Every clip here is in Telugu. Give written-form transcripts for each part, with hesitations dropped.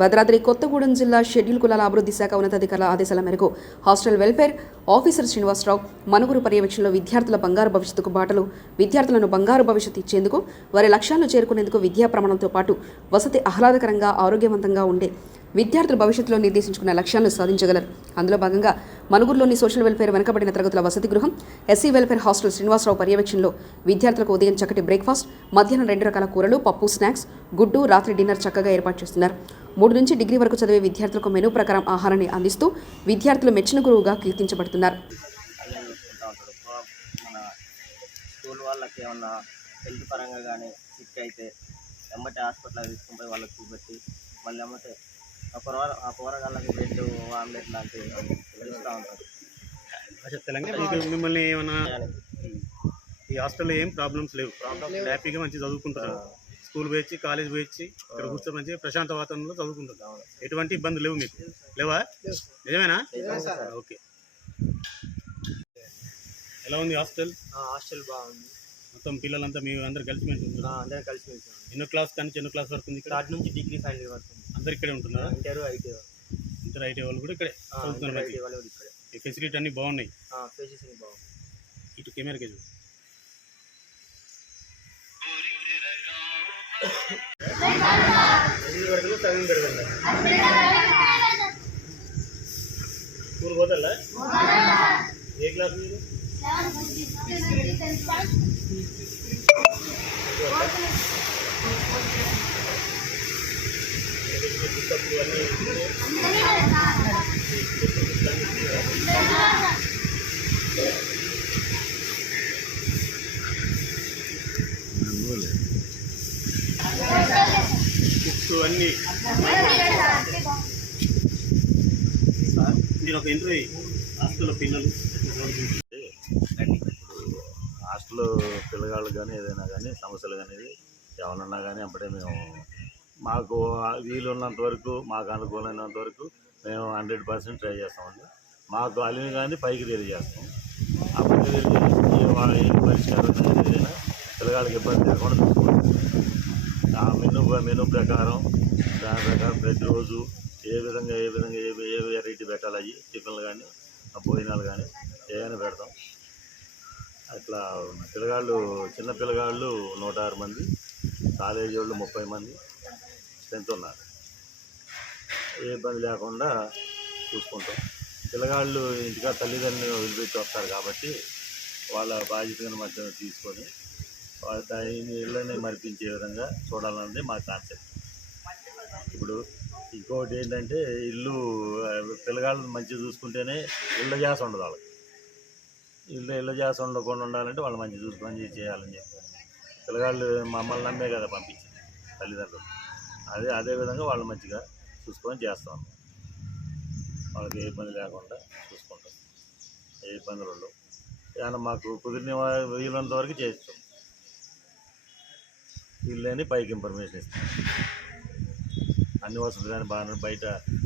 భద్రాద్రి కొత్తగూడెం జిల్లా షెడ్యూల్ కులాల అభివృద్ధి శాఖ ఉన్నతాధికారుల ఆదేశాల మేరకు hostel welfare officer Srinivasarao Manuguru పర్యవేక్షణలో విద్యార్థుల బంగారు భవిష్యత్తుకు బాటలు విద్యార్థులను బంగారు భవిష్యత్తు ఇచ్చేందుకు వారి లక్ష్యాలను చేరుకునేందుకు విద్యా ప్రమాణంతో పాటు వసతి ఆహ్లాదకరంగా ఆరోగ్యవంతంగా ఉండే విద్యార్థుల భవిష్యత్తులో నిర్దేశించుకున్న లక్ష్యాలను సాధించగలరు. అందులో భాగంగా మనుగురులోని సోషల్ వెల్ఫేర్ వెనుకబడిన తరగతుల వసతి గృహం ఎస్సీ వెల్ఫేర్ హాస్టల్ శ్రీనివాసరావు పర్యవేక్షణలో విద్యార్థులకు ఉదయం చక్కటి బ్రేక్ఫాస్ట్, మధ్యాహ్నం 2 రకాల కూరలు, పప్పు, స్నాక్స్, గుడ్డు, రాత్రి డిన్నర్ చక్కగా ఏర్పాటు చేస్తున్నారు. 3 నుంచి డిగ్రీ వరకు చదివే విద్యార్థులకు మెనూ ప్రకారం ఆహారాన్ని అందిస్తూ విద్యార్థులు మెచ్చిన గురువుగా కీర్తించబడుతున్నారు. హెల్త్ పరంగా కానీ సిక్ అయితే ఎమ్మటే హాస్పిటల్ తీసుకుని పోయి వాళ్ళకి చూపెట్టి మళ్ళీ ఎమ్మటే ఆ కూరగాయలకి బ్రెడ్ ఆమ్లెట్ లాంటివి తెలుస్తూ ఉంటారు. తెలంగాణ మిమ్మల్ని ఏమన్నా ఈ హాస్టల్లో ఏం ప్రాబ్లమ్స్ లేవు, హ్యాపీగా మంచిగా చదువుకుంటారు. స్కూల్ పోయి కాలేజ్ పోయి ఇక్కడ కూర్చొని మంచిగా ప్రశాంత వాతావరణంలో చదువుకుంటారు. ఎటువంటి ఇబ్బందులు లేవు మీకు? లేవా? నిజమేనా? ఓకే. ఎలా ఉంది హాస్టల్? హాస్టల్ బాగుంది. మొత్తం పిల్లలంతా మీ అందరు కలిసిమెలిసి ఉంటున్నారు? అందరూ కలిసిమెలిసి. ఎన్నో క్లాస్ కానీ ఎన్నో క్లాస్ వరకు ఉంది? స్టార్ట్ నుంచి డిగ్రీ ఫైనల్ వరకు అందరు ఇక్కడే ఉంటున్నారా? ఇంటర్ ఐటీ వాళ్ళు కూడా ఇక్కడే చదువుతున్నారు. ఈ ఫెసిలిటీ అన్నీ బాగున్నాయి. ఫెసిలిటీ బాగుంది. ఇటు కెమెరాకి చూడు. స్కూల్ పోతారా? ఏ క్లాస్ మీరు? అన్నీ మీరు ఒక ఇంటర్వ్యూ హాస్టల్లో పిల్లలు హాస్టల్ పిల్లగాళ్ళు కానీ ఏదైనా కానీ సమస్యలు కానీ ఏమన్నా కానీ అప్పుడే మేము మాకు వీలున్నంత వరకు మాకు అనుకూలమైనంత వరకు మేము 100% ట్రై చేస్తామండి. మాకు అలిని కానీ పైకి తెలియజేస్తాం. ఆ పైకి తెలియజేసి వాళ్ళ ఏం పరిష్కారం ఏదైనా పిల్లగాళ్ళకి ఇబ్బంది లేకుండా చూసుకోవాలి. ఆ మెనూ ప్రకారం దాని ప్రకారం ప్రతిరోజు ఏ విధంగా ఏ వెరైటీ పెట్టాలి, అవి టిఫిన్లు కానీ భోజనాలు కానీ ఏమైనా పెడతాం. అట్లా పిల్లగాళ్ళు చిన్న పిల్లగాళ్ళు 106 మంది, కాలేజీ వాళ్ళు 30 మంది స్ట్రెంత్ ఉన్నారు. ఏ ఇబ్బంది లేకుండా చూసుకుంటాం. పిల్లగాళ్ళు ఇంటిగా తల్లిదండ్రులు వదిలిపెట్టి వస్తారు కాబట్టి వాళ్ళ బాధ్యతను మధ్య తీసుకొని దాని ఇళ్ళని మరిపించే విధంగా చూడాలన్నది మా కాన్సెప్ట్. ఇప్పుడు ఇంకోటి ఏంటంటే ఇల్లు పిల్లగాళ్ళని మంచిగా చూసుకుంటేనే ఇళ్ళ జాస ఉండదు వాళ్ళకి. ఇళ్ళ జాస ఉండకుండా ఉండాలంటే వాళ్ళు మంచిగా చూసుకొని చేయాలని చెప్పి పిల్లగాళ్ళు మమ్మల్ని నమ్మే కదా పంపించింది తల్లిదండ్రులు. అదేవిధంగా వాళ్ళు మంచిగా చూసుకొని చేస్తాం. వాళ్ళకి ఏ ఇబ్బంది లేకుండా చూసుకుంటాం. ఏ ఇబ్బందులు ఉండవు. ఏమైనా మాకు కుదిరిన వీలంత వరకు చేస్తాం. వీళ్ళని పైకి ఇన్ఫర్మేషన్ ఇస్తాం. అన్ని వసతులు కానీ బాగా బయట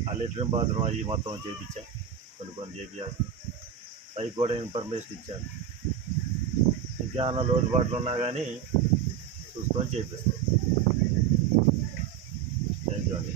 ఆ లెట్రిన్ బాత్రూమ్ అవి మొత్తం చేయించా, కొన్ని చేయించాలి. పైకి కూడా ఇన్ఫర్మేషన్ ఇచ్చాను. ఇంకేమైనా లోటుపాట్లు ఉన్నా కానీ చూసుకొని చేపిస్తాం. థ్యాంక్ యూ అండి.